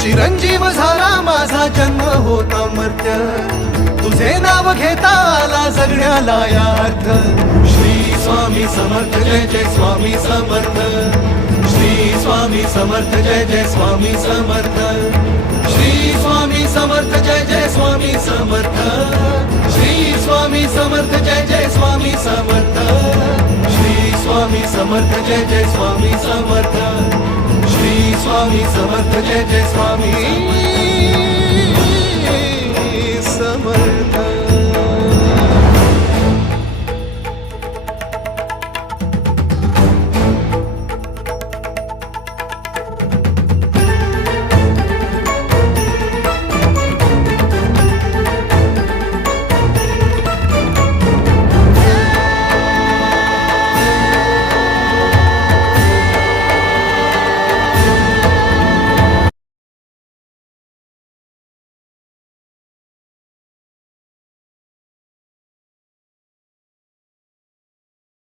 चिरंजीव झाला माझा जन्म होता मर्त्य, तुझे नाव घेता आला जगण्याला यार्थ. श्री स्वामी समर्थ जय जय स्वामी समर्थ, श्री स्वामी समर्थ जय जय स्वामी समर्थ, श्री स्वामी समर्थ जय जय स्वामी समर्थ, श्री स्वामी समर्थ जय जय स्वामी समर्थ, श्री स्वामी समर्थ जय जय स्वामी समर्थ, श्री स्वामी समर्थ जय जय स्वामी